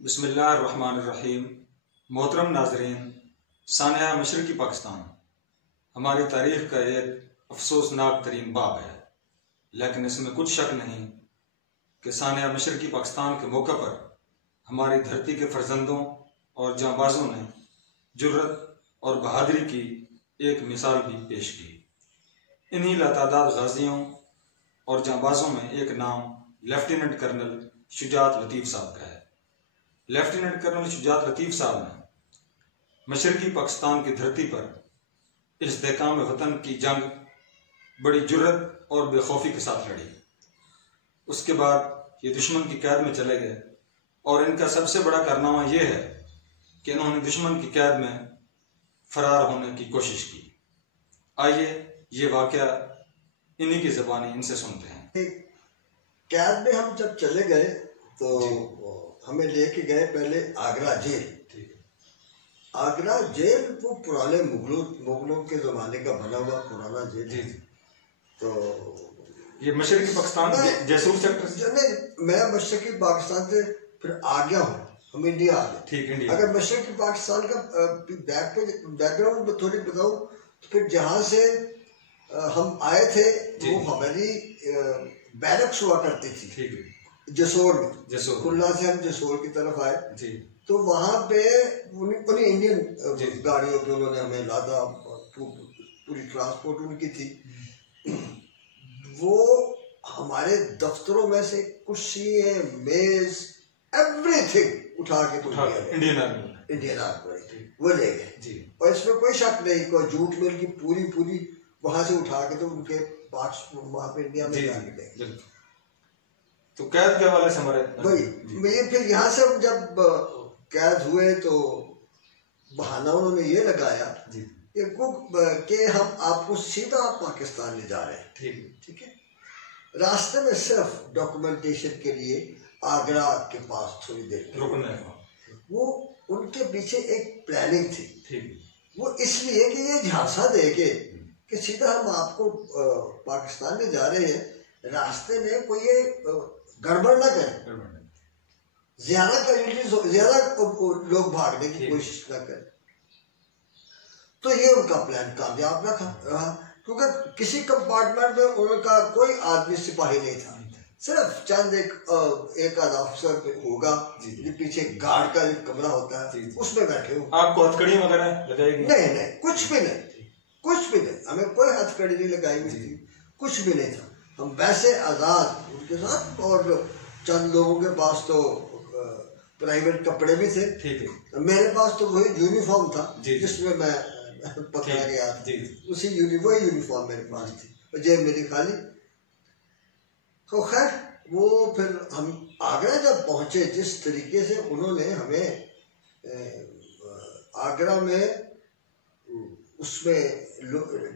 बिस्मिल्लाहिर्रहमानिर्रहीम। मोहतरम नाजरीन, सानिया मशरकी पाकिस्तान हमारी तारीख का एक अफसोसनाक तरीन बाब है, लेकिन इसमें कुछ शक नहीं कि सानिया मशरकी पाकिस्तान के मौके पर हमारी धरती के फर्जंदों और जांबाजों ने जुर्रत और बहादुरी की एक मिसाल भी पेश की। इन्हीं लातादाद गाजियों और जांबाजों में एक नाम लेफ्टिनेंट कर्नल शुजात लतीफ़ साहब का है। लेफ्टिनेंट कर्नल शुजात लतीफ़ साहब ने मशरकी पाकिस्तान की धरती पर इस्तेहकाम वतन की जंग बड़ी जुर्रत और बेखौफी के साथ लड़ी। उसके बाद ये दुश्मन की कैद में चले गए और इनका सबसे बड़ा कारनामा यह है कि इन्होंने दुश्मन की कैद में फरार होने की कोशिश की। आइए ये वाकया इन्हीं की ज़बानी इनसे सुनते हैं। कैद में हम जब चले गए तो हमें लेके गए पहले आगरा जेल। आगरा जेल वो पुराने मुगलों के जमाने का बना हुआ पुराना जेल। तो ये मशरकी पाकिस्तान जैसूर सेक्टर से नहीं, मैं मशरकी पाकिस्तान से फिर आ गया हूँ, हम इंडिया आ गए। ठीक, इंडिया। अगर मशरकी पाकिस्तान का बैकग्राउंड में थोड़ी बताऊँ तो फिर जहाँ से हम आए थे वो हमारी बैरक्स हुआ करती थी। ठीक है। जसोर में, खुल्ला से हम जसोर की तरफ आए जी। तो वहाँ पे उन्हीं इंडियन गाड़ियों पे उन्होंने हमें लादा, पूरी ट्रांसपोर्ट उनकी थी। वो हमारे दफ्तरों में से कुर्सियाँ, मेज, एवरीथिंग उठा के इंडियन आर्मी वो ले गए। और इसमें कोई शक नहीं, कोई झूठ मिल की पूरी वहां से उठा के तो उनके पास वहां पे इंडिया में जाके गए। तो कैद के हवाले से हमारे भाई फिर यहाँ से हम जब कैद हुए तो बहाना उन्होंने ये लगाया कि हम आपको सीधा पाकिस्तान ले जा रहे हैं। ठीक है। रास्ते में सिर्फ डॉक्यूमेंटेशन के लिए आगरा के पास थोड़ी देर रुकने, वो उनके पीछे एक प्लानिंग थी। वो इसलिए कि ये झांसा दे कि सीधा हम आपको पाकिस्तान ले जा रहे हैं, रास्ते में कोई ये गड़बड़ ना करे, ज्यादा लोग भागने की कोशिश ना करें। तो ये उनका प्लान कामयाब ना रहा, क्योंकि किसी कंपार्टमेंट में उनका कोई आदमी सिपाही नहीं था, सिर्फ चंद एक आध अफसर होगा, पीछे गार्ड का एक कमरा होता है उसमें बैठे हो। आपको हथकड़ी वगैरह लगाएगी? नहीं, कुछ भी नहीं, हमें कोई हथकड़ी नहीं लगाई हुई थी, कुछ भी नहीं था। हम वैसे आजाद उनके साथ, और चंद लोगों के पास तो प्राइवेट कपड़े भी थे। ठीक है। मेरे पास तो वही यूनिफॉर्म था जिसमें मैं पकड़ा गया था, उसी वही यूनिफॉर्म मेरे पास थी, जेब मेरी खाली। तो खैर वो फिर हम आगरा जब पहुंचे, जिस तरीके से उन्होंने हमें आगरा में उसमें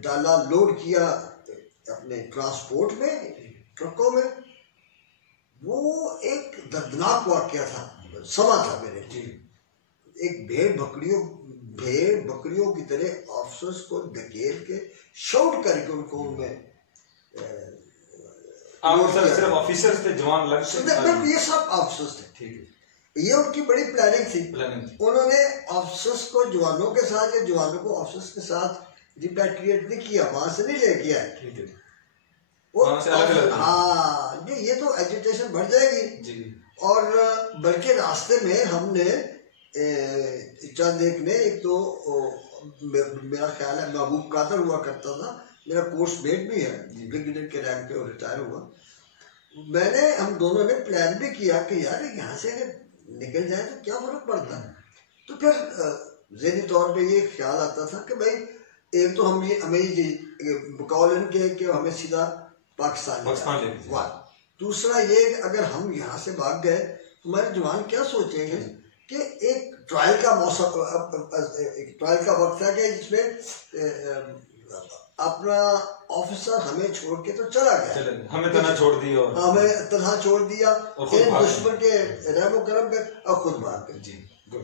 डाला, लोड किया अपने ट्रांसपोर्ट में, ट्रकों में, वो एक दर्दनाक वाकया था, समा था मेरे लिए। एक भेड़ बकरियों की तरह ऑफिसर्स को धकेल के शाउट करके उनको उनमें सिर्फ ऑफिसर्स थे, जवान लग ये सब ऑफिसर्स थे। ठीक है। ये उनकी बड़ी प्लानिंग थी। उन्होंने ऑफिसर्स को जवानों के साथ या जवानों को ऑफिसर्स के साथ रिपैट्रिएट नहीं किया, वहां से नहीं ले किया है। ठीक है। हाँ, ये तो एजुटेशन बढ़ जाएगी। और बल्कि रास्ते में हमने चंद एक तो मेरा ख्याल है महबूब कादर हुआ करता था, मेरा कोर्स मेट भी है, ब्रिगेडियर के रैंक पे रिटायर हुआ। हम दोनों ने प्लान भी किया कि यार यहाँ से अगर निकल जाए तो क्या फर्क पड़ता है। तो फिर ज़हनी तौर पे ये ख्याल आता था कि भाई एक तो हमें मुकाबले के हमें सीधा पाकिस्तान ले। दूसरा ये कि अगर हम यहाँ से भाग गए हमारे जवान क्या सोचेंगे कि एक ट्रायल का वक्त है कि जिसमें अपना ऑफिसर हमें छोड़ के तो चला गया, हमें तनहा छोड़ दिया, दुश्मन के रहमो करम पे और खुद भाग गए।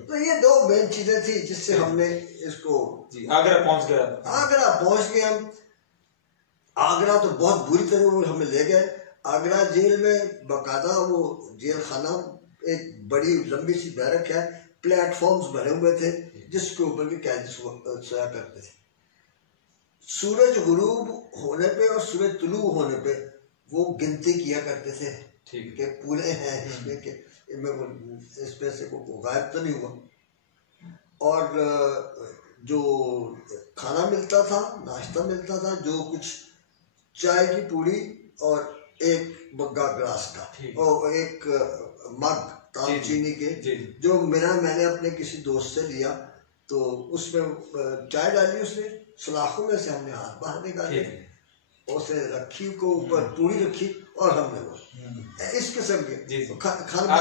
तो ये दो मेन चीजें थी जिससे हमने इसको आगरा पहुंच गए हम। आगरा तो बहुत बुरी तरह वो हमें ले गए। आगरा जेल में बाकायदा वो जेल खाना एक बड़ी लंबी सी बैरक है, प्लेटफॉर्म्स बने हुए थे जिसके ऊपर के कैदी सोया करते थे। सूरज गुरूब होने पे और सूरज तुलू होने पे वो गिनती किया करते थे कि पूरे हैं इसमें के इसमें से कोई गायब तो नहीं हुआ। और जो खाना मिलता था, नाश्ता मिलता था, जो कुछ चाय की पूरी और एक मग्गा ग्लास का और एक मग ताम चीनी के, जो मैंने अपने किसी दोस्त से लिया, तो उसमें चाय डाली, उसने सलाखों में से हमने हाथ बाहर निकाले, उसे रखी को ऊपर पूरी रखी और हमने वो इस किस्म के खाना।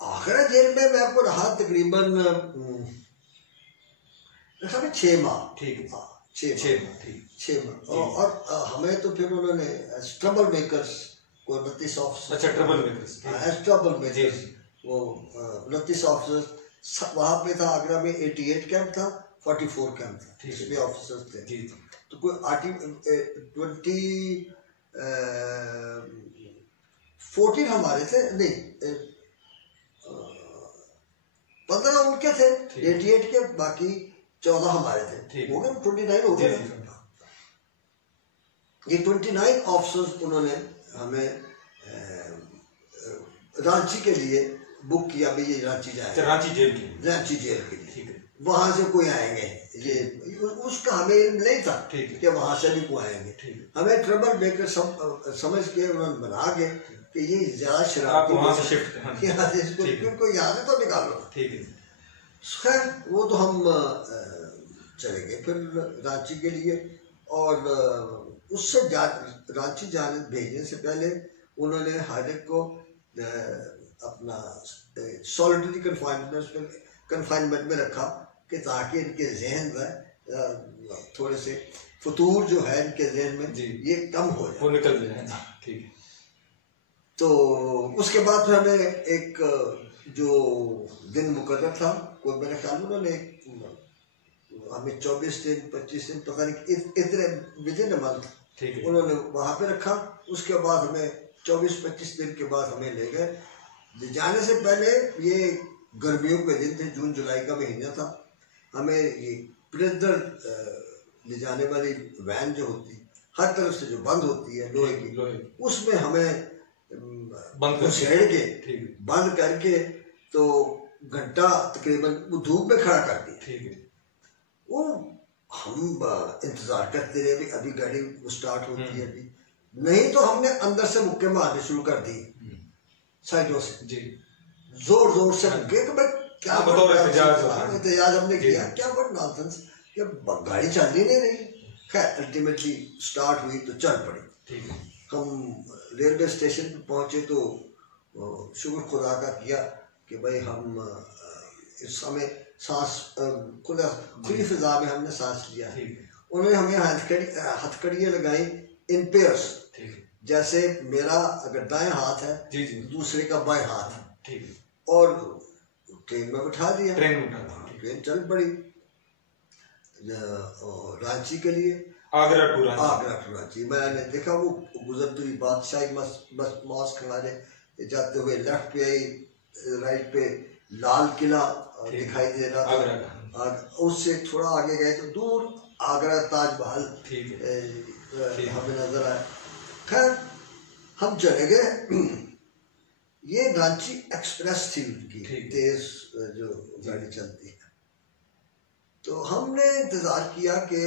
आगरा जेल में मैं आपको रहा तकरीबन 6 माह। ठीक है, 6 माह। और हमें तो फिर उन्होंने ट्रबल मेकर्स को 29 ऑफिसर्स, ट्रबल मेकर्स वो 29 ऑफिसर्स वहाँ पे था। आगरा में 88 कैंप था, 44 कैंप था, इसमें ऑफिसर्स थे। तो कोई 14 हमारे थे, नहीं 15 उनके थे 88 के, बाकी 14 हमारे थे, हो गए 29 हो गए। ये 29 ऑफिसर्स उन्होंने हमें रांची के लिए बुक किया, भाई ये रांची जाए, रांची जेल के लिए वहां से कोई आएंगे, ये उसका हमें इल्म नहीं था कि वहां से भी कोई आएंगे। हमें ट्रबल मेकर समझ के उन्होंने बना के कि ये ज्यादा शराब इसको यहाँ से तो निकालो। खैर वो तो हम चले गए फिर रांची के लिए। और उससे रांची जाने भेजने से पहले उन्होंने हर एक को अपना सॉलिटरी कन्फाइनमेंट में रखा कि ताकि इनके जहन में थोड़े से फतूर जो है इनके जहन में ये कम हो जाए, वो निकल जाए। ठीक है। तो उसके बाद हमें एक जो दिन मुकर्रर था, कोई मेरे ख्याल में उन्होंने हमें 24 दिन 25 दिन पता नहीं इतने विदिन अ मंथ उन्होंने वहाँ पे रखा। उसके बाद हमें 24-25 दिन के बाद हमें ले गए। जाने से पहले ये गर्मियों के दिन थे, जून जुलाई का महीना था। हमें ये प्रिजनर ले जाने वाली वैन जो होती हर तरफ से जो बंद होती है लोहे की, उसमें हमें बंद करके तो घंटा तकरीबन वो धूप में खड़ा कर दिया। वो हम इंतजार करते रहे, अभी गाड़ी स्टार्ट होती है, अभी नहीं तो हमने अंदर से मुक्के मारने शुरू कर दी साइडों से, जोर जोर से मुक्के। क्या एहतजाज हमने किया, क्या बट नॉनसेंस, गाड़ी चल ही नहीं रही। खैर अल्टीमेटली स्टार्ट हुई तो चल पड़ी। हम रेलवे स्टेशन पे पहुंचे तो शुक्र खुदा का किया कि भाई हम इस समय सांस खुली फिजा में हमने सांस लिया। उन्होंने हमें हथकड़ियाँ लगाई इन पेयर्स, जैसे मेरा अगर दाएं हाथ है दूसरे का बाएं हाथ, और ट्रेन में बिठा दिया। ट्रेन चल पड़ी रांची के लिए, आगरा टू रांची। मैंने देखा वो गुजरती हुई बादशाही बस मॉस्क हमारे जाते हुए लेफ्ट पे आई, राइट पे लाल किला दिखाई दे रहा था। उससे थोड़ा आगे गए तो दूर आगरा ताजमहल हमें नजर आया। खैर हम चले गए। ये रांची एक्सप्रेस थी उनकी, तेज जो गाड़ी चलती है। तो हमने इंतजार किया कि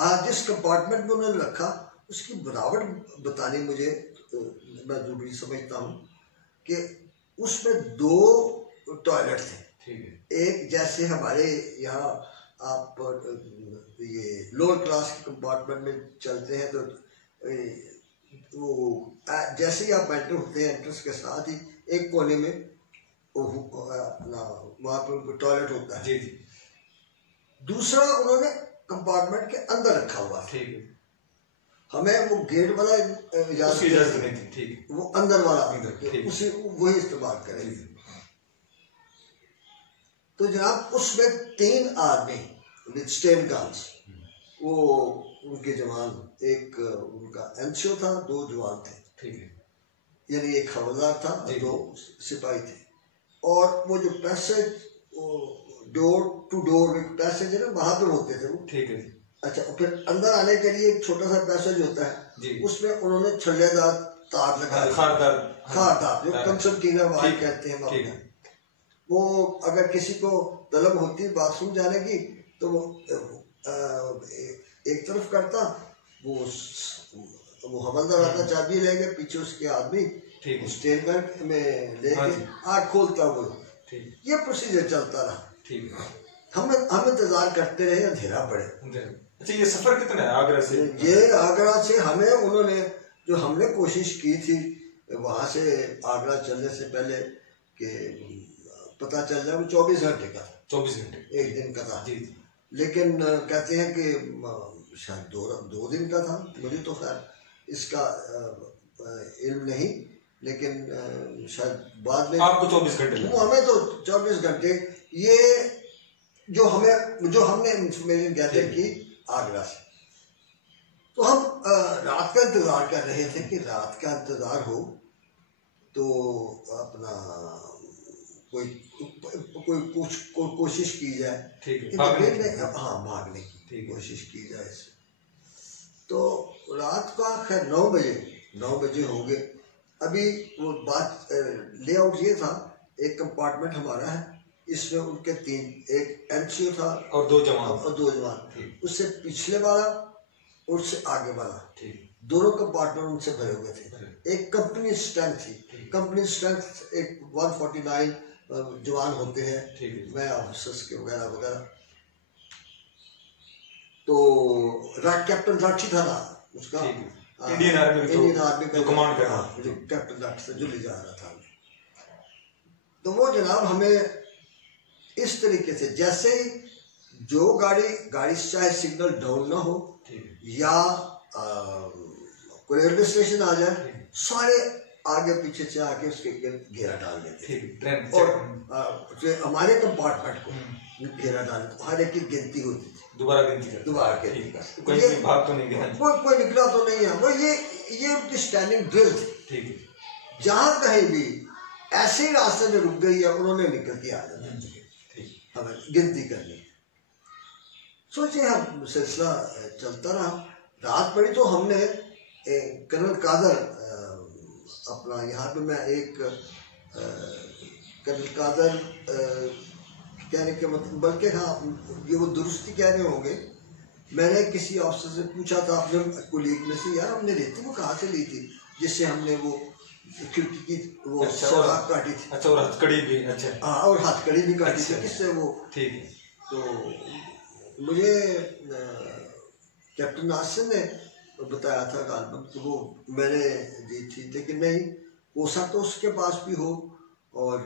आज जिस कंपार्टमेंट में उन्होंने रखा उसकी बनावट बतानी मुझे मैं जरूरी समझता हूँ कि उसमें 2 टॉयलेट थे। एक जैसे हमारे यहाँ आप ये लोअर क्लास के कंपार्टमेंट में चलते हैं तो वो जैसे ही आप एंटर होते हैं, एंट्रेंस के साथ ही एक कोने में अपना वहाँ पर टॉयलेट होता है। दूसरा उन्होंने कंपार्टमेंट के अंदर रखा हुआ था। हमें वो गेट वाला इजाजत नहीं थी, वो अंदर वाला उसी वही इस्तेमाल करें। तो जनाब उसमें 3 आदमी विद स्टेन गन्स, वो उनके जवान, एक उनका एनसीओ था, 2 जवान थे। यानी एक हवलदार था, 2 सिपाही थे। और वो जो passage, door to door passage है ना, वहां पे होते थे वो। ठीक है। अच्छा, फिर अंदर आने के लिए एक छोटा सा पैसेज होता है, उसमें उन्होंने छल्लेदार तार लगाया, खारदार जो कंसर्टीना वायर कहते हैं। वो अगर किसी को तलब होती बाथरूम जाने की तो वो एक तरफ करता, वो हवलदार आता, चाबी लेके, पीछे उसके आदमी स्टेट बैंक में लेके आग खोलता। वो ये प्रोसीजर चलता रहा। हम इंतजार करते रहे, अंधेरा पड़े। अच्छा, ये सफर कितना है आगरा से? ये आगरा से हमें उन्होंने जो हमने कोशिश की थी वहां से आगरा चलने से पहले कि पता चल जाए, वो 24 घंटे का था। 24 घंटे, एक दिन का था। लेकिन कहते हैं कि शायद 2 दिन का था। मुझे तो खैर इसका इल्म नहीं, लेकिन शायद बाद में आपको 24 घंटे वो हमें तो 24 घंटे। ये जो हमने इंफॉर्मेशन गैदर की आगरा से, तो हम रात का इंतजार कर रहे थे कि रात का इंतजार हो तो अपना कोई कोशिश की जाए, भागने की कोशिश की जाए। तो रात का खैर 9 बजे हो गए। अभी वो बात लेआउट ये था, एक कंपार्टमेंट हमारा है, इसमें उनके 3, एक एनसीओ था और 2 जवान, उससे पिछले वाला और उससे आगे वाला, दोनों कंपार्टमेंट उनसे भरे हुए थे। एक कंपनी स्ट्रेंथ थी, कंपनी स्ट्रेंथ एक 149 जवान होते हैं, मैं ऑफिसर्स के वगैरह। तो कैप्टन राठी था ना उसका, इंडियन आर्मी का कमांड कर रहा, जो कैप्टन राठी से जो ले जा रहा था। तो वो जनाब हमें इस तरीके से, जैसे जो गाड़ी चाहे सिग्नल डाउन ना हो या कोई रेलवे स्टेशन आ जाए, सारे आगे पीछे से आके उसके घेरा डाल देते और हमारे कंपार्टमेंट को घेरा डाल देते। हर एक की गिनती होती थी, दोबारा गिनती कोई भाग तो नहीं गया, कोई निकला तो नहीं है। वो ये उनकी स्टैंडिंग ड्रिल थी। जहाँ कहीं भी ऐसे ही रास्ते में रुक गई है, उन्होंने निकल के आ जाना, हमें गिनती करनी। सोचे हम सिलसिला चलता रहा। रात पड़ी तो हमने कर्नल कादर, अपना यहाँ पे मैं एक कर्नल कादर कहने के मतलब, बल्कि हाँ ये वो दुरुस्ती कहने होंगे, मैंने किसी ऑफिसर से पूछा था अपने कोलीग में से, यार हमने रेती वो कहाँ से ली थी जिससे हमने वो खिड़की की वो सौगात काटी थी। अच्छा, और हथकड़ी भी। अच्छा, हाँ, और हथकड़ी भी काटी थी, किससे वो। ठीक है। तो मुझे कैप्टन नासिर ने बताया था गालबन कि वो मैंने दी थी, लेकिन नहीं, हो सकता उसके पास भी हो। और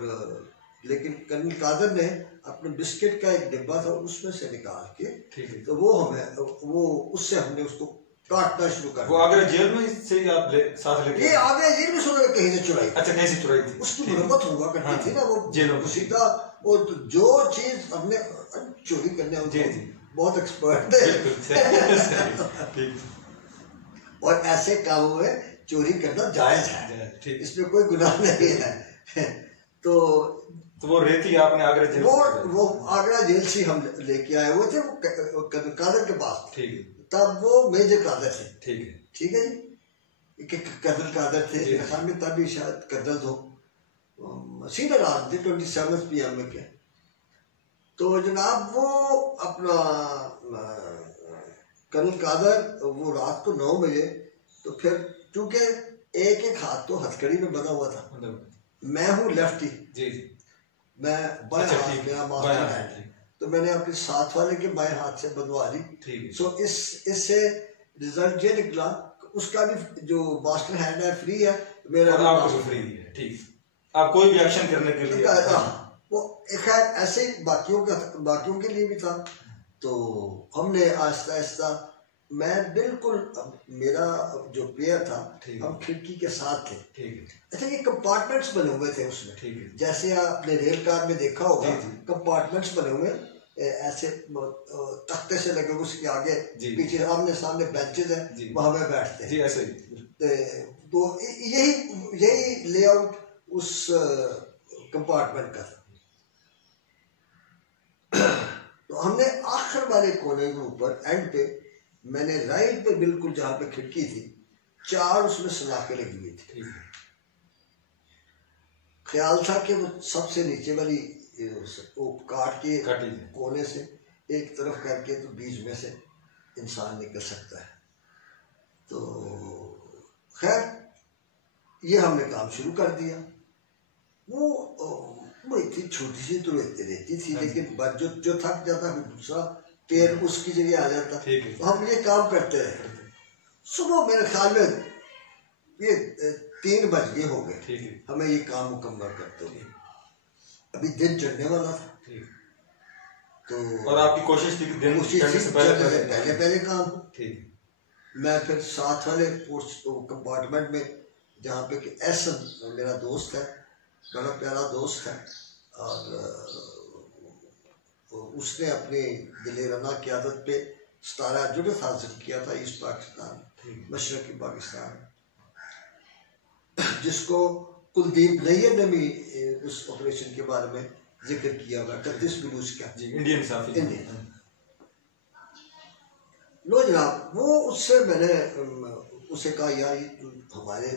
लेकिन कर्नल कादर ने अपने बिस्किट का एक डिब्बा था, उसमें से निकाल के, तो वो उससे हमने उसको काटना शुरू कर। वो आगरा जेल में से आप साथ लेके? ये आगरा जेल में सुना कहीं से चुराई। अच्छा, कहीं से चुराई थी? उसकी मुरम्मत हुआ करती थी ना वो जेलों में सीधा। वो जो चीज हमने चोरी करने बहुत एक्सपर्ट है और ऐसे कामों में चोरी करना जायज है, इसमें कोई गुनाह नहीं है। तो वो रेती आपने आगरा जेल, वो आगरा जेल से हम लेके आए हुए थे, वो कादर के पास। ठीक है। तब वो मेजर कादर थे। ठीक है जी। कर्नल कादर थे में, तभी शायद कर्नल हो सीनियर आदमी 27 PM में के। तो जनाब वो अपना कर्नल कादर वो रात को 9 बजे, तो फिर चूंकि एक हाथ तो हथकड़ी में बना हुआ था, मैं हूँ लेफ्टी जी, मैं बाएं हाथ मेरा मास्टर हैंड, तो मैंने अपने साथ वाले के बाएं हाथ से बनवा ली। सो इससे रिजल्ट ये निकला, उसका भी जो मास्टर हैंड है फ्री है, मेरा आपको फ्री है। ठीक, आप कोई भी एक्शन करने के लिए वो खैर ऐसे ही बाकियों के लिए भी था। तो हमने आहिस्ता आहिस्ता, मैं बिल्कुल, मेरा जो पेयर था हम खिड़की के साथ थे। अच्छा, ये कंपार्टमेंट्स बने हुए थे उसमें, जैसे आपने रेल कार में देखा होगा, कंपार्टमेंट्स बने हुए ऐसे तख्ते से लगे, उसके आगे पीछे आमने सामने बेंचेज है, वहां पे बैठते हैं। ऐसे ही तो यही लेआउट उस कंपार्टमेंट का था। तो हमने आखिर वाले कोने के ऊपर एंड पे मैंने राइट पे बिल्कुल जहाँ पे खिड़की थी 4 उसमें सलाखें लगी हुई थी। ख्याल था कि वो सबसे नीचे वाली वो काट के कोने से एक तरफ करके तो बीच में से इंसान निकल सकता है। तो खैर ये हमने काम शुरू कर दिया। वो इतनी छोटी सी तो रहती थी, लेकिन जो थक जाता फिर दूसरा पैर उसकी जगह आ जाता। तो हम ये काम करते रहे। सुबह मेरे ख्याल में ये 3 बज गए हो गए हमें ये काम मुकम्मल करते हुए। अभी दिन चढ़ने वाला था। तो और आपकी कोशिश थी कि दिन चढ़ने से पहले काम। मैं फिर साथ वाले कंपार्टमेंट में जहाँ पे कि एहसन मेरा दोस्त है, बड़ा प्यारा दोस्त है, और उसने अपनी दिलेराना क़यादत पे 17 जुड़त हासिल किया था ईस्ट पाकिस्तान मशरक़ी पाकिस्तान, जिसको कुलदीप नैयर ने भी उस ऑपरेशन के बारे में जिक्र किया हुआ 31 बलूच का इंडियन। लो जनाब, वो उससे मैंने उसे कहा यार हमारे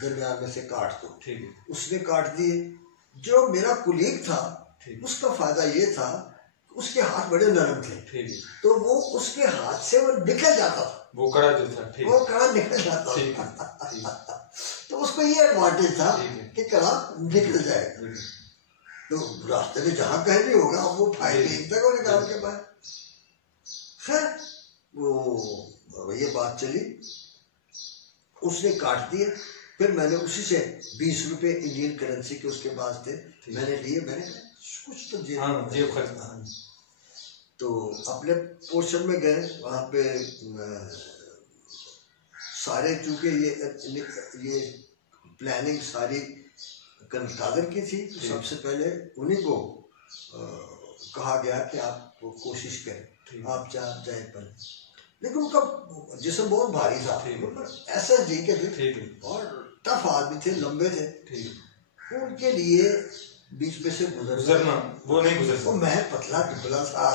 दरमियान में से काट दो। उसने काट दिए। जो मेरा कुलीग था उसका फायदा ये था उसके हाथ बड़े नरम थे, तो वो उसके हाथ से वो निकल जाता था, वो कड़ा जो था वो कड़ा निकल जाता था। तो उसको ये एडवांटेज था कि कड़ा निकल जाएगा, तो रास्ते में जहाँ कहीं भी होगा वो फाइल फेंकता है निकाल के पाए। खैर वो ये बात चली, उसने काट दिया। फिर मैंने उसी से 20 रुपए इंडियन करेंसी के उसके पास थे, मैंने लिए। मैंने कुछ तो जेब खर्च। तो अपने पोर्शन में गए, वहाँ पे सारे चूँकि ये प्लानिंग सारी कादर की थी, तो सबसे पहले उन्हीं को कहा गया कि आप कोशिश करें, आप जाए पर। लेकिन उनका जिस्म बहुत भारी था, SSD के थे और टफ आदमी थे, लंबे थे, उनके लिए बीच में से गुजरना वो नहीं गुजर सकता। मैं पतला दुबला था,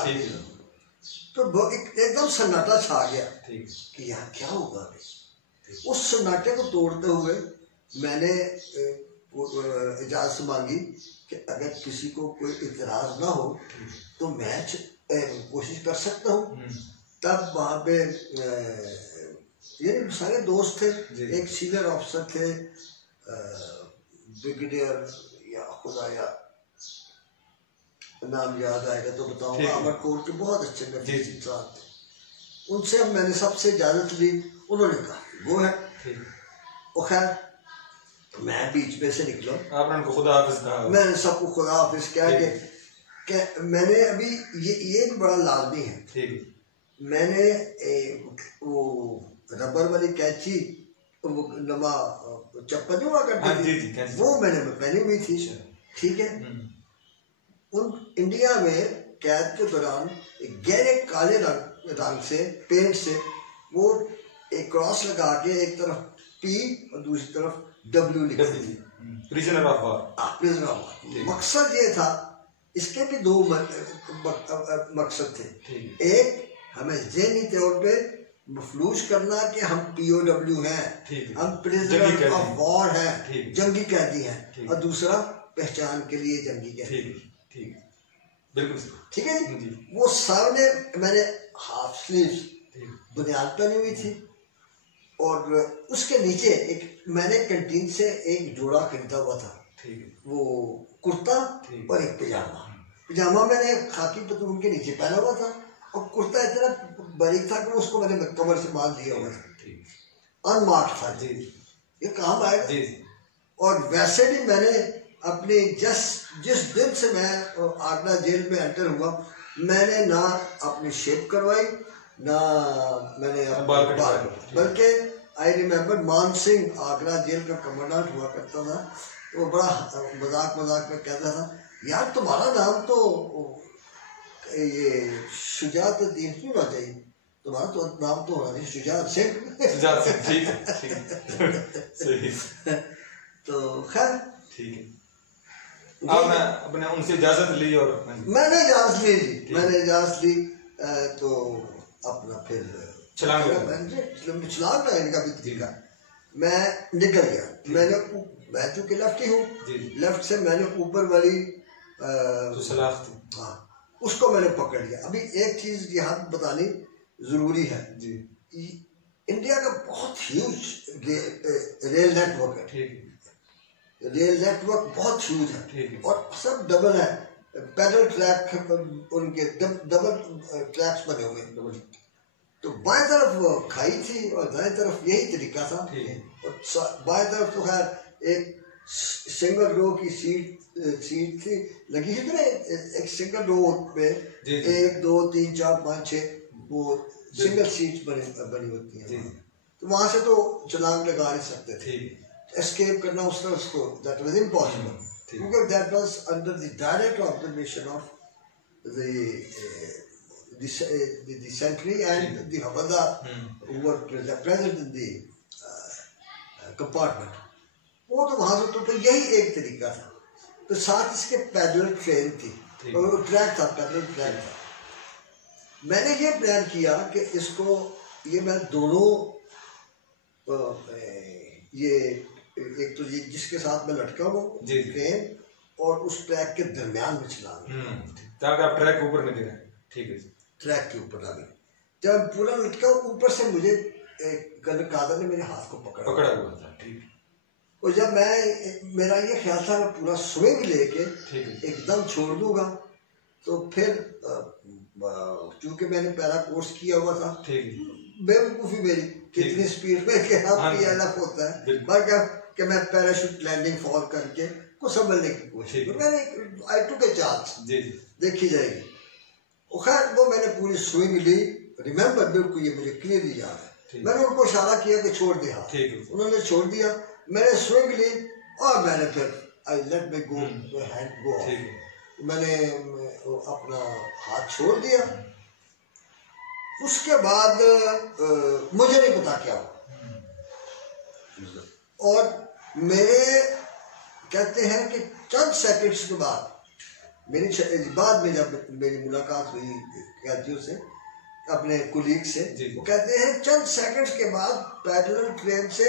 तो एकदम सन्नाटा छा गया कि यार क्या होगा। उस सन्नाटे को तोड़ते हुए मैंने इजाज़त मांगी कि अगर किसी को कोई इतराज़ ना हो तो मैं कोशिश कर सकता हूँ। तब वहाँ पे ये सारे दोस्त थे, एक सीनियर ऑफिसर थे, ब्रिगेडियर या खुदा या नाम याद आएगा तो बताऊंगा, अमरकोट के बहुत अच्छे इंसान थे। उनसे मैंने सबसे इजाज़त ली, उन्होंने कहा वो है। वो खैर मैं बीच में से निकला, आपने उनको खुदा हाफिज कहा, मैंने सबको खुदा हाफिज कहा कि मैंने अभी ये भी बड़ा लाजमी है, मैंने वो रबर वाली कैंची वो नमा चप्पल जो हुआ करती थी वो मैंने पहनी हुई थी। ठीक है, उन इंडिया में कैद के दौरान गहरे काले रंग से पेंट से वो एक क्रॉस लगा के एक तरफ P और दूसरी तरफ W लिखी थी, प्रिजनर ऑफ वॉर। मकसद ये था, इसके भी 2 मकसद थे। एक, हमें ज़हनी तौर पे मफलूज करना कि हम POW हैं, हम प्रिजनर ऑफ वॉर हैं, जंगी कैदी हैं, और दूसरा पहचान के लिए जंगी कैदी। बिल्कुल ठीक है जी। वो सामने मैंने हाफ स्लीव बुनियाद पहनी हुई थी, और उसके नीचे एक मैंने कैंटीन से एक जोड़ा खरीदा हुआ था, वो कुर्ता और एक पजामा मैंने खाकी पतलून के नीचे पहना हुआ था, और कुर्ता इतना बारीक था कि उसको मैंने कमर से बांध दिया हुआ था, अनमार्क्ड था। ये काम आएगा। और वैसे भी मैंने अपने जिस दिन से मैं आगरा जेल में एंटर हुआ, मैंने ना अपनी शेप करवाई, ना मैंने बाल, बल्कि आई रिमेम्बर मान सिंह आगरा जेल का कमांडेंट हुआ करता था, वो बड़ा मजाक में कहता था, यार तुम्हारा नाम तो ये शुजात-उद-दीन क्यों ना चाहिए, तुम्हारा तो नाम तो होना चाहिए शुजात सिंह। शुजात सिंह, ठीक है, ठीक है, सही। तो खैर ठीक है, आपने अपने उनसे इजाजत ली? और मैंने इजाजत ली जी, मैंने इजाजत ली तो अपना फिर छलांग का इनका भी तरीका, मैं निकल गया। मैं चूंकि लेफ्टी हूँ, लेफ्ट से मैंने ऊपर वाली जो सलाख थी, हाँ, उसको मैंने पकड़ लिया। अभी एक चीज यहाँ बतानी जरूरी है जी, इंडिया का बहुत ह्यूज रेल नेटवर्क है, ठीक है, रेल नेटवर्क बहुत ह्यूज है और सब डबल है, पैदल ट्रैक उनके डबल ट्रैक्स बने हुए हैं। तो बाएं तरफ खाई थी और दाएं तरफ यही तरीका था, और बाएं तरफ तो खैर एक सिंगल रो की सीट थी लगी थी ना, एक सिंगल रो पे 1 2 3 4 5 6 वो सिंगल सीट बनी होती है, तो वहां से तो छलांग लगा नहीं सकते थे, एस्केप करना उस तरफ को दैट वाज इम्पॉसिबल, क्योंकि that was under the direct observation of the sentry and the havaldar who were present in the compartment. वो तो वहां से तो फिर यही एक तरीका था। तो साथ इसके पैदल ट्रेन थी, और ट्रैक था, पैदल ट्रैक था। मैंने ये प्लान किया कि इसको ये मैं दोनों ये एक तो ये जिसके साथ मैं लटका हूँ ट्रेन और उस ट्रैक के दरमियान में चला, ताकि आप ट्रैक के ऊपर नहीं गिरे। ठीक है, ट्रैक के ऊपर आ गए। जब पूरा लटका ऊपर से मुझे कादर ने मेरे हाथ को पकड़ा हुआ था, ठीक। और जब मेरा ये ख्याल था मैं पूरा स्विंग लेके एकदम छोड़ दूंगा, तो फिर चूंकि मैंने पहला कोर्स किया हुआ था, बेवकूफ़ी मेरी कितनी स्पीड में PLF होता है, पर क्या कि मैं पैराशूट लैंडिंग फॉल करके कुछ समझने की कोशिश की, मैंने आई टुक ए चांस, देखी जाएगी। खैर वो मैंने पूरी स्विंग ली, रिमेम्बर बिल्कुल ये मुझे क्लियरली याद है। मैंने उनको इशारा किया कि छोड़ दे हाथ, उन्होंने छोड़ दिया, मैंने स्विंग ली और मैंने फिर I let me go hand गो, मैंने अपना हाथ छोड़ दिया। उसके बाद मुझे नहीं पता क्या हुआ, और मेरे कहते हैं कि चंद सेकंड्स के बाद बाद में जब मेरी मुलाकात हुई कैदियों से, अपने कुलीग से, वो कहते हैं चंद सेकंड्स के बाद पैदल ट्रेन से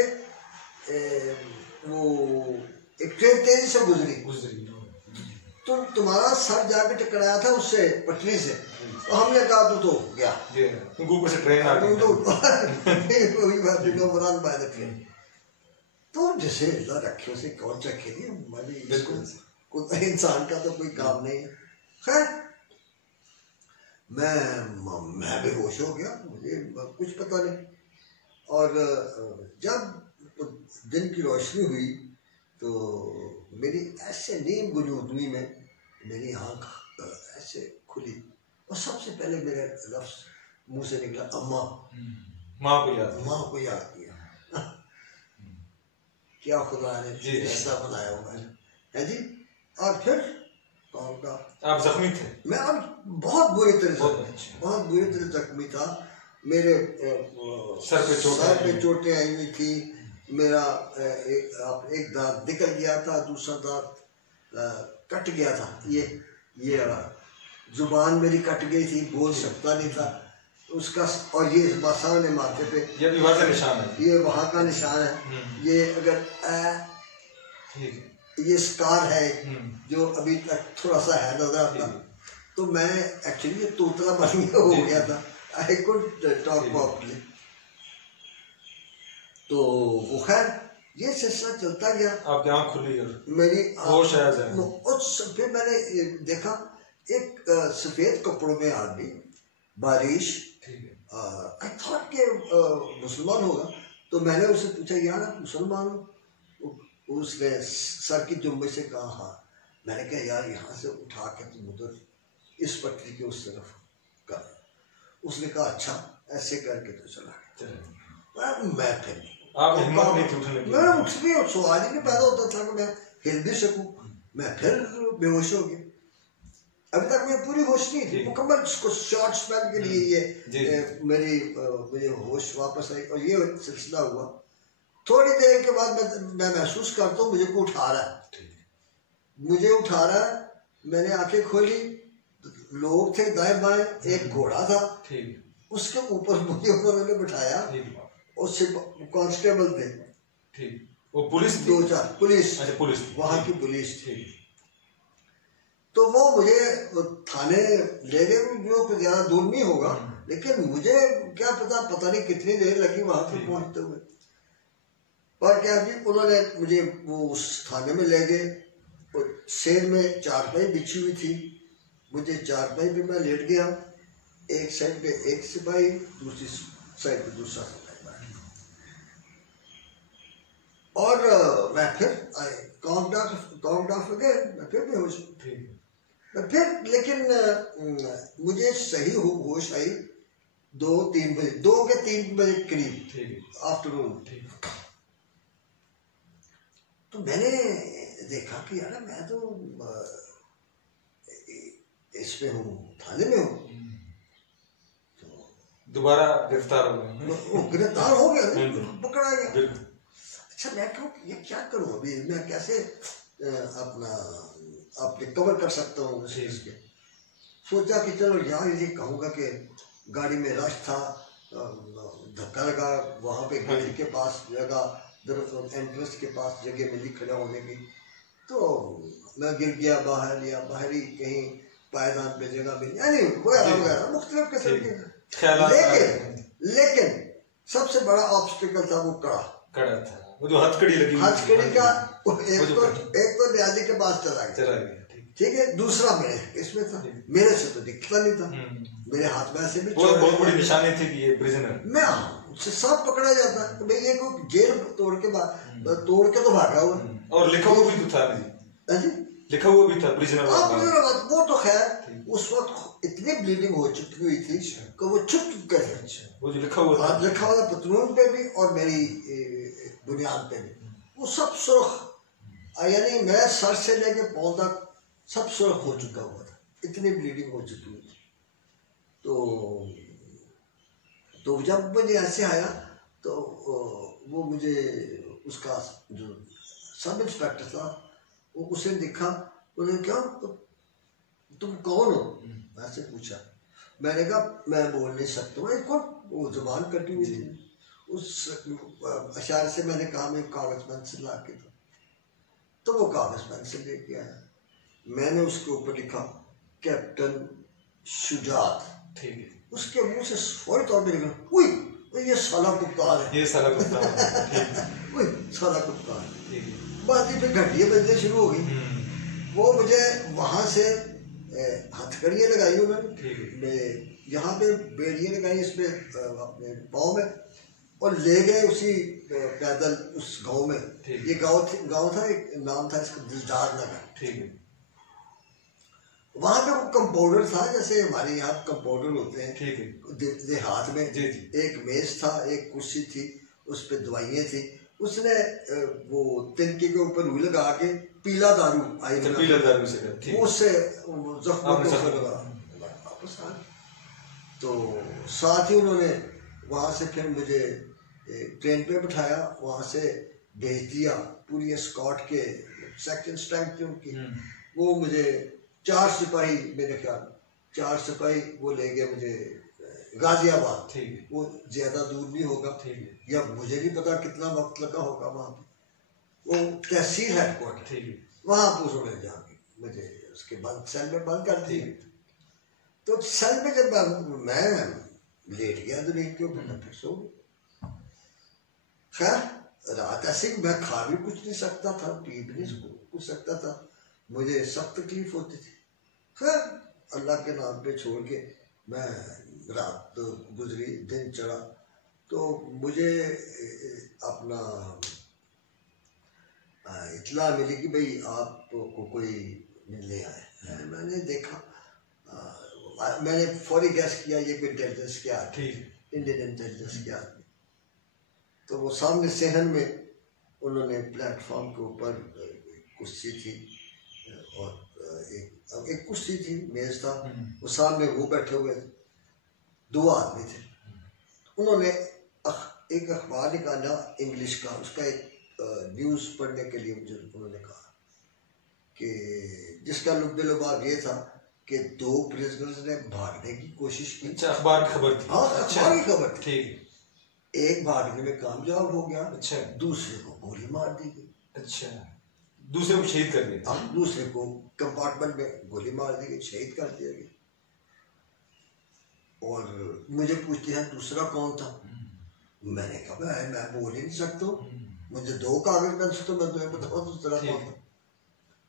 वो एक ट्रेन तेजी से गुजरी तो तुम्हारा सर जाके टकराया था उससे, पटरी से, तो हमने कहा तू तो गया, ऊपर से ट्रेन आ गई, तो जैसे रखे उसे कौन चखे थी, इंसान का तो कोई काम नहीं है। खैर मैं बेहोश हो गया, मुझे कुछ पता नहीं। और जब दिन की रोशनी हुई तो मेरी ऐसे नींद गुजूदनी में मेरी आँख ऐसे खुली और सबसे पहले मेरे लफ्ज़ मुंह से निकला, अम्मा। माँ को याद किया। क्या खुदा ने ऐसा बनाया हुआ है जी। और फिर आप जख्मी थे? मैं अब बहुत बुरी तरह जख्मी था। मेरे सर पे चोटें आई हुई थी, मेरा एक दांत निकल गया था, दूसरा दांत कट गया था, ये जुबान मेरी कट गई थी, बोल सकता नहीं था उसका। और ये सामने माथे पे ये वहाँ का निशान है, ये वहाँ का निशान है। ये अगर ये स्कार है जो अभी तक थोड़ा सा है नजर आता, तो मैं एक्चुअली तोतला बन गया था। I could talk properly. तो वो खैर ये सिलसिला चलता गया। आपकी आँख खुली और मेरी होश आया। फिर मैंने देखा एक सफेद कपड़ों में आदमी, बारिश, आई थॉट के मुसलमान होगा, तो मैंने उससे पूछा यार आप मुसलमान हो? उसने सर की जुम्बे से कहा हाँ। मैंने कहा यार यहाँ से उठा के तुम उधर इस पटरी के उस तरफ कर। उसने कहा अच्छा, ऐसे करके तो चला गया। मैं फिर मैं उठ भी और सवाल ही नहीं पैदा होता था कि मैं हिल भी सकूं। मैं फिर बेहोश हो गया। अभी तक मुझे पूरी होश नहीं थी, मुकम्मल उसको शॉर्ट स्पेल के लिए ये मुझे होश वापस आई और ये सिलसिला हुआ। थोड़ी देर के बाद मैं महसूस करता हूँ मुझे को उठा रहा है, मुझे उठा रहा है। मैंने आंखें खोली, लोग थे दाएं बाएं, एक घोड़ा था, उसके ऊपर मुझे उन्होंने बिठाया और कांस्टेबल थे, वो पुलिस, 2-4 पुलिस, अच्छा पुलिस, वहां की पुलिस थी। तो वो मुझे थाने ले गए, जो ज्यादा दूर नहीं होगा, लेकिन मुझे क्या पता नहीं कितनी देर लगी वहां पर पहुंचते हुए। पर क्या जी, उन्होंने मुझे वो उस थाने में ले गए और सेल में चारपाई बिछी हुई थी, मुझे चारपाई पे मैं लेट गया, एक साइड पे एक सिपाही, दूसरी साइड पे दूसरा सिपाही, और मैं फिर काउंट ऑफ गए, मैं फिर बेहोश, मैं फिर, लेकिन मुझे सही होश आई 2-3 बजे, 2 के 3 बजे करीब आफ्टरनून। तो मैंने देखा कि यार मैं तो इसमें हूँ, थाने में हूँ। तो दोबारा गिरफ्तार हो गया, गिरफ्तार हो गया, पकड़ा गया। अच्छा मैं क्यों, ये क्या करूँ अभी, मैं कैसे अपने कवर कर सकता हूँ इसके। सोचा कि चलो यार ये कहूँगा कि गाड़ी में रश था, धक्का लगा, वहाँ पे गाड़ी के पास जगह, एंट्रेंस के पास जगह मिली खड़ा होने की, तो मैं गिर गया बाहर, या बाहर ही कहीं पायदान पे जगह मिली, यानी वगैरह मुख्तलिफ किस्म के। लेकिन सबसे बड़ा ऑब्स्टिकल था वो कड़ा था, वो जो हथकड़ी लगी, हथकड़ी का एक तो न्याजी के पास चला गया, ठीक है, दूसरा मेरे इसमें था, मेरे से तो दिखता नहीं था, मेरे हाथ में ऐसे भी बहुत बड़ी निशानी थी कि ये प्रिजनर, मैं उससे सब पकड़ा जाता तो भाई ये कोई जेल तोड़ के तो भागा हुआ, और लिखा हुआ भी तो था जी, लिखा हुआ भी था प्रिजनर। वो तो खैर उस वक्त इतनी ब्लीडिंग हो चुकी हुई थी कि वो छुप चुके थे, वो जो लिखा हुआ था पतलून पे भी और मेरी बुनियाद पे भी, वो सब सुर्ख, यानी मैं सर से लेके पाँव तक सब सुर्ख हो चुका हुआ था, इतनी ब्लीडिंग हो चुकी हुई थी। तो जब मुझे ऐसे आया तो वो मुझे उसका जो सब इंस्पेक्टर था वो उसे देखा, बोले क्या तुम कौन हो, ऐसे पूछा। मैंने कहा मैं बोल नहीं सकता हूँ, वो जुबान कटी हुई थी, उस इशारे से मैंने कहा मैं कागज पेंसिल ला के दो, तो वो कागज पेंसिल लेके आया, मैंने उसके ऊपर लिखा कैप्टन शुजात, ठीक है, उसके मुंह से फौरी तौर पर निकला, ये साला कुत्ता है, ये साला कुत्ता है, साला कुत्ता है। बात ही फिर घंटियाँ बजने शुरू हो गई, वो मुझे वहाँ से हथकड़ियाँ लगाई उन्होंने, यहाँ पे बेड़ियाँ लगाई इसमें अपने पाँव में, और ले गए उसी पैदल उस गांव में। ये गांव था, एक नाम था इसका दिलदार नगर, ठीक है। वहाँ पे वो कंपाउंडर था, जैसे हमारे यहाँ कंपाउंडर होते हैं, ठीक है, देहात में। एक मेज था, एक कुर्सी थी, उस पे दवाइयाँ थी, उसने वो तिनके के ऊपर रुई लगा के पीला दारू आई, पीला दारू से उससे जख्म को लगा वापस आ। तो साथ ही उन्होंने वहाँ से फिर मुझे ट्रेन पे बिठाया, वहाँ से भेज दिया पूरी एस्कॉर्ट के सेक्शन स्ट्रेंथ थी उनकी, वो मुझे 4 सिपाही, मेरे ख्याल 4 सिपाही वो ले गए मुझे गाजियाबाद, ठीक है, वो ज्यादा दूर नहीं होगा, ठीक है, या मुझे नहीं पता कितना वक्त लगा होगा वहाँ पे, वो तहसील हेडक्वार्टर, ठीक है, वहाँ पर उन्होंने जाके मुझे उसके बाद सेल में बंद कर दिया। तो सेल में जब मैं लेट गया जमीन के ऊपर, फिर सो गया। खैर रात ऐसे मैं खा भी कुछ नहीं सकता था, पी भी नहीं कुछ सकता था, मुझे सख्त तकलीफ होती थी। खैर अल्लाह के नाम पे छोड़ के मैं रात गुजरी, दिन चढ़ा, तो मुझे अपना इत्तला मिली कि भाई आपको कोई मिलने आए हैं। मैंने देखा, मैंने फौरी गैस किया ये कोई इंटेलिजेंस के आदमी, इंडियन इंटेलिजेंस के आदमी। तो वो सामने सेहन में उन्होंने प्लेटफॉर्म के ऊपर कुर्सी थी और एक एक कुर्सी थी, मेज था, वो सामने वो बैठे हुए थे, 2 आदमी थे। उन्होंने एक अखबार निकाला इंग्लिश का, उसका एक न्यूज़ पढ़ने के लिए मुझे उन्होंने कहा कि जिसका लुब्बे-लुबाब ये था कि 2 प्रिजनर्स ने भागने की कोशिश की। अच्छा, अखबार की खबर थी। हाँ, अखबार की खबर थी। ठीक। एक भागने में कामयाब हो गया। अच्छा। दूसरे को गोली मार दी गई। अच्छा, दूसरे को शहीद कर दिया। हाँ, दूसरे को कंपार्टमेंट में गोली मार दी गई, शहीद कर दिया गया। और मुझे पूछते हैं दूसरा कौन था? मैंने कहा मैं बोल ही नहीं सकता, मुझे 2 कागज पेंसिल तो मैं तुम्हें बताऊँ दूसरा कौन था।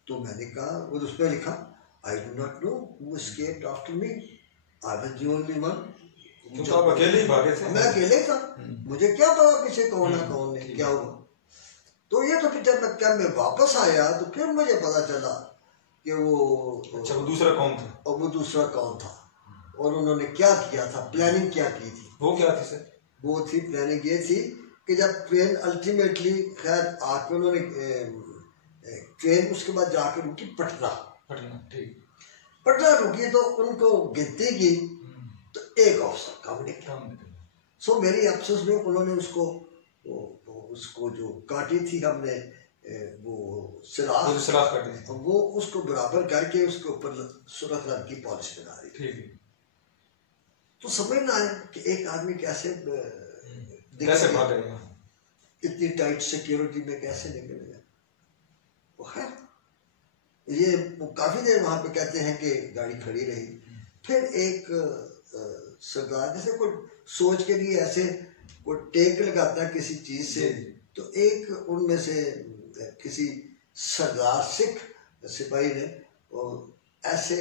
तो मैंने कहा, वो उस पर लिखा I do not know who escaped after me, I was the only one. तो आप अकेले ही भागे थे? मैं अकेले था, मुझे क्या पता पीछे कौन है कौन नहीं, क्या हुआ। तो ये तो फिर जब मैं वापस आया तो फिर मुझे पता चला कि वो, अच्छा, वो दूसरा कौन था? और वो दूसरा कौन था और उन्होंने क्या किया था, प्लानिंग क्या की थी। वो क्या थी सर? वो थी प्लानिंग ये थी कि जब ट्रेन अल्टीमेटली खैर आके उन्होंने ट्रेन उसके बाद जाके रुकी पटना। ठीक। पटना रुकी तो उनको गिनती की तो एक ऑफिसर कम निकला। सो मेरी अफसोस में उन्होंने उसको जो काटी थी हमने वो सलाख काटी थी, वो उसको बराबर करके उसके ऊपर सुर्ख रंग की पॉलिश बना दी। ठीक है। तो समझ ना आया कि एक आदमी कैसे भागेगा, इतनी टाइट सिक्योरिटी में कैसे निकलेगा। वो खैर ये काफी देर वहां पे कहते हैं कि गाड़ी खड़ी रही। फिर एक सरदार जैसे कोई सोच के लिए ऐसे कोई टेक लगाता है किसी चीज से, तो एक उनमें से किसी सरदार सिख सिपाही ने ऐसे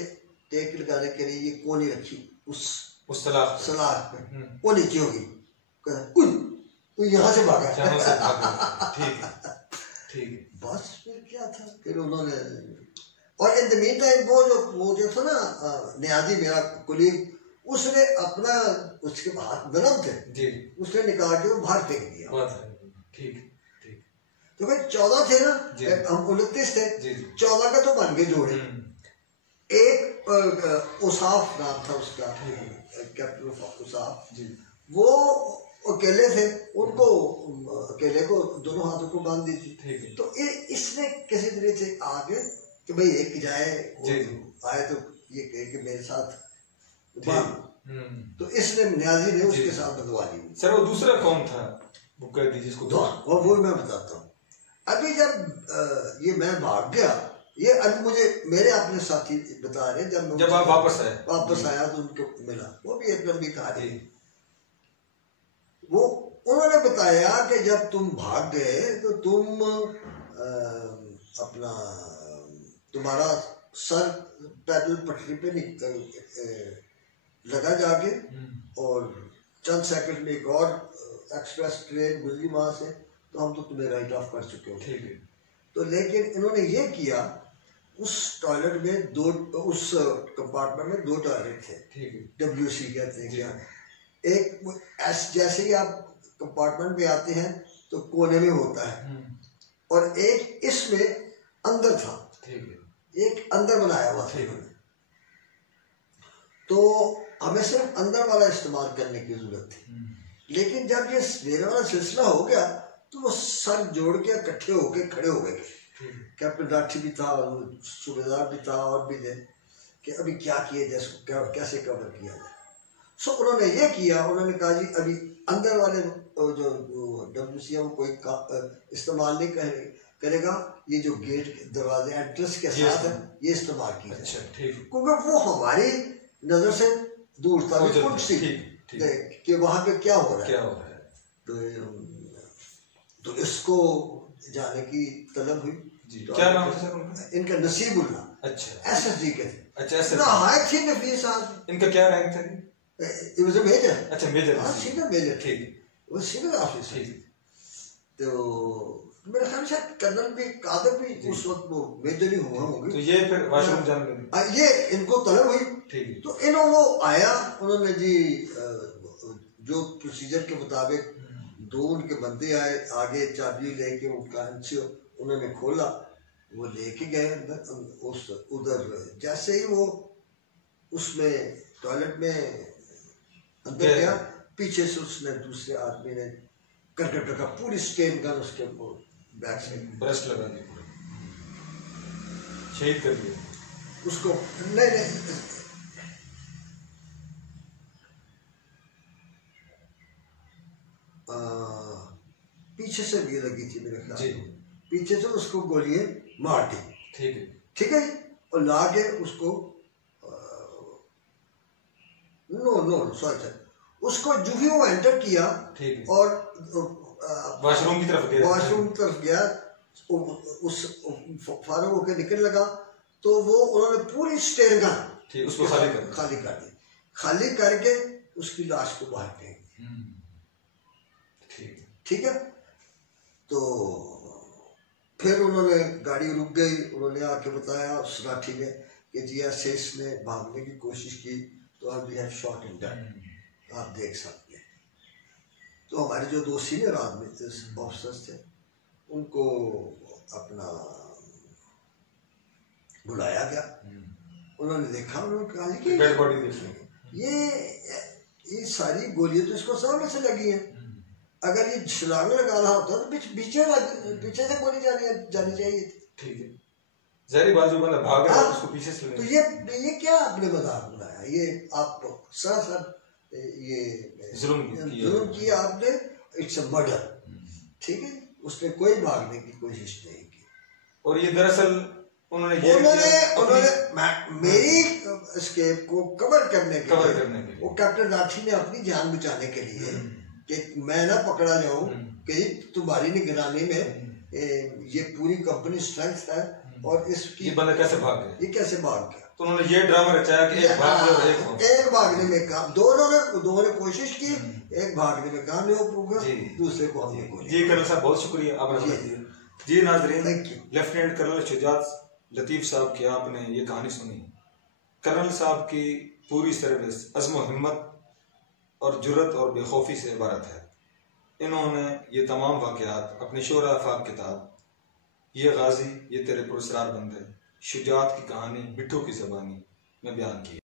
टेक लगाने के लिए ये कोनी रखी उस सलाख पे, वो नीचे होगी, वो यहाँ से भागा। ठीक। बस फिर क्या था, फिर उन्होंने, और इन द मीन टाइम वो जो था ना न्याजी मेरा कुलीग, उसने अपना उसके हाथ नरम थे जी, उसने निकाल के वो बाहर फेंक दिया। ठीक। तो भाई 14 थे ना, हम 29 थे, 14 का तो बन गए जोड़े। एक उसाफ नाम था उसका, कैप्टन उसाफ, वो अकेले थे, उनको अकेले को दोनों हाथों को बांध दी थी। तो इसने किसी तरह से आगे कि भाई एक जाए, आए तो ये कहे कि मेरे साथ तो इसने न्याजी ने उसके साथ बंधवा दी। सर वो दूसरा कौन था, वो कर दीजिए इसको। वो मैं बताता हूँ। अभी जब ये मैं भाग गया, ये अभी मुझे मेरे अपने साथी बता रहे, जब आप वापस आया तो उनको मिला, वो भी एक लंबी कहानी। वो उन्होंने बताया कि जब तुम भाग गए तो तुम अपना तुम्हारा सर पैदल पटरी पे लगा जाके, और चंद सेकंड में एक और एक्सप्रेस ट्रेन गुजरी वहां से, तो हम तो तुम्हें राइट ऑफ कर चुके हो। ठीक है। तो लेकिन इन्होंने ये किया, उस टॉयलेट में उस कंपार्टमेंट में 2 टॉयलेट थे। ठीक है। WC कहते हैं क्या। एक जैसे ही आप कंपार्टमेंट में आते हैं तो कोने में होता है, और एक इसमें अंदर था। ठीक है। एक अंदर बनाया हुआ था। तो हमें सिर्फ अंदर वाला इस्तेमाल करने की जरूरत थी। लेकिन जब ये मेरे वाला सिलसिला हो गया तो वो सर जोड़ के इकट्ठे होके खड़े हो गए। कैप्टन राठी भी था और सूबेदार भी था और भी थे कि अभी क्या किया जाए, कैसे कवर किया जाए। सो उन्होंने ये किया, उन्होंने कहा जी अभी अंदर वाले जो WC है वो कोई इस्तेमाल नहीं करेगा, ये जो गेट दरवाजे एंट्रेंस के साथ है ये इस्तेमाल किया जाए, क्योंकि वो हमारी नजर से दूर था, कि वहां पे क्या हो रहा है। तो इसको जाने की तलब हुई। तो क्या नाम था सर उनका? इनका नसीबुल्ला। अच्छा। SSG के थे। अच्छा, हाई थी नफीस आदमी। इनका क्या रैंक था? It was a major। अच्छा, मेजर। हाँ, सीनियर मेजर। ठीक। वो सीनियर ऑफिसर। तो मेरे ख्याल से कर्नल भी, कादर भी उस वक्त वो मेजर ही हुआ होंगे। तो ये फिर वाशरूम जाने ये इनको तलब हुई। ठीक। तो इन्होंने वो आया, उन्होंने जी जो प्रोसीजर के मुताबिक 2 उनके बंदे आए, आगे चाबी लेके उनका उन्होंने खोला, वो लेके गए अंदर, उस उधर जैसे ही वो उसमें टॉयलेट में अंदर गया, पीछे से उसने दूसरे आदमी ने करकट का पूरी स्टेन गन उसके बैक से ब्रश लगा दी, शहीद कर दिया उसको। नहीं पीछे से भी लगी थी मेरे ख्याल, पीछे से उसको गोलियां मार दी। ठीक है, ठीक है, और लाके उसको सॉरी उसको जो ही वो एंटर किया और वॉशरूम की तरफ गया, उस फारूक होकर निकलने लगा, तो वो उन्होंने पूरी स्टेयर गन उसको खाली कर दी, खाली करके उसकी लाश को बाहर फेंक दी। ठीक है, तो फिर उन्होंने गाड़ी रुक गई, उन्होंने आके बताया उस लाठी ने कि जी ऐसे इसने भागने की कोशिश की, तो अब we have shot in death, आप देख सकते हैं। तो हमारे जो दो सीनियर आदमी थे, ऑफिसर्स थे, उनको अपना बुलाया गया, उन्होंने देखा, उन्होंने कहा कि डेड बॉडी देख ये सारी गोलियां तो इसको सामने से लगी हैं, अगर ये छलांग लगा रहा होता तो पीछे से गोली जानी चाहिए थी। ठीक है, जहरी बाजू बंदा भाग रहा है, उसको पीछे से तो ये क्या आपने मजाक बनाया, ये आप सरासर ये जुल्म किया आपने, इट्स अ मर्डर। ठीक है, उसने कोई भागने की कोशिश नहीं की, और ये दरअसल उन्होंने मेरी एस्केप को कवर करने के लिए वो कैप्टन राठी ने अपनी जान बचाने के लिए कि मैं ना पकड़ा जाऊं कि तुम्हारी निगरानी में ये पूरी कंपनी स्ट्रेंथ है और इसकी ये बंदा कैसे भाग गया, ये कैसे भाग गया, तो उन्होंने ये ड्रामा रचाया कि एक भागने में काम, दोनों ने कोशिश की, एक भागने में कामयाब हो गया, दूसरे को हमने गोली। जी कर्नल साहब बहुत शुक्रिया आपने। जी नाजरीन, लेफ्टिनेंट कर्नल शुजात लतीफ साहब की आपने ये कहानी सुनी। कर्नल साहब की पूरी सर्विस अज़्म व हिम्मत और जुर्रत और बेखौफी से इबारत है। इन्होंने ये तमाम वाक़यात अपनी शोरा आफाक किताब ये गाजी ये तेरे पुरस्कार बंदे शुजात की कहानी बिट्ठू की ज़बानी में बयान की।